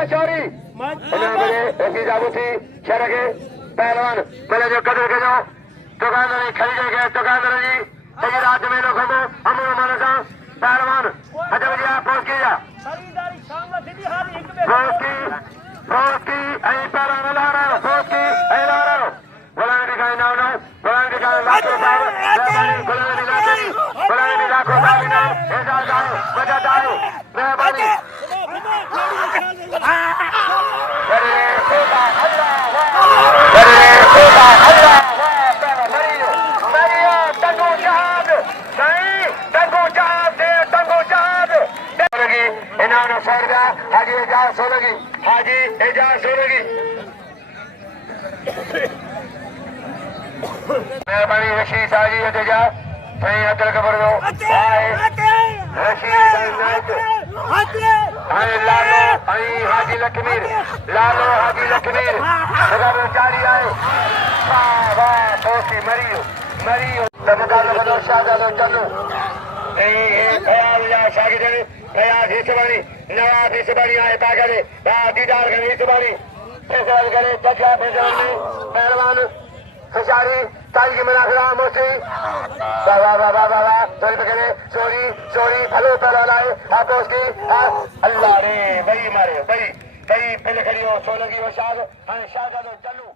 खशारी जाबू थी शहर के पहलवान पहले जो कदर के जो दुकानदार खरीदे गए दुकानदार जी रात में लोग अमर मानसा पहलवान अच्छा भैया पहुंच के जा पहुंच की पहलवान ला रहा हूँ पहुंच की ला रहा हूँ बुलाने दिखाए ना बुलाने दिखाए लाखों साहब बुलाने लाखों साहब नाम ऐसा जाओ बजा जाओ मेहरबानी हाजी एजाज सोलगी हाजी एजाज सोलगी मेहरबानी रशीद साजी एजाज सही अदल खबर दो रशीद लालो हाजी लखमीर लालो हाजी लखमीर जारी आए वाह वाह दोस्ती मरियो मरियो मुकाबला बदो शाहजादो चलो शागिद प्रयास हिस्सेबानी नवाब हिस्सेबानी आए ताकरे दीदार करे हिस्सेबानी फैसला करे जजा फैसला में पहलवान खशारी ताई की मना खड़ा मोसी बाबा बाबा बाबा चोरी पकड़े चोरी चोरी भलो पहला लाए हाथों की अल्लाह रे बई मारे बई कई पहले खड़ी हो सोलगी वो शाह शाहजादो चलो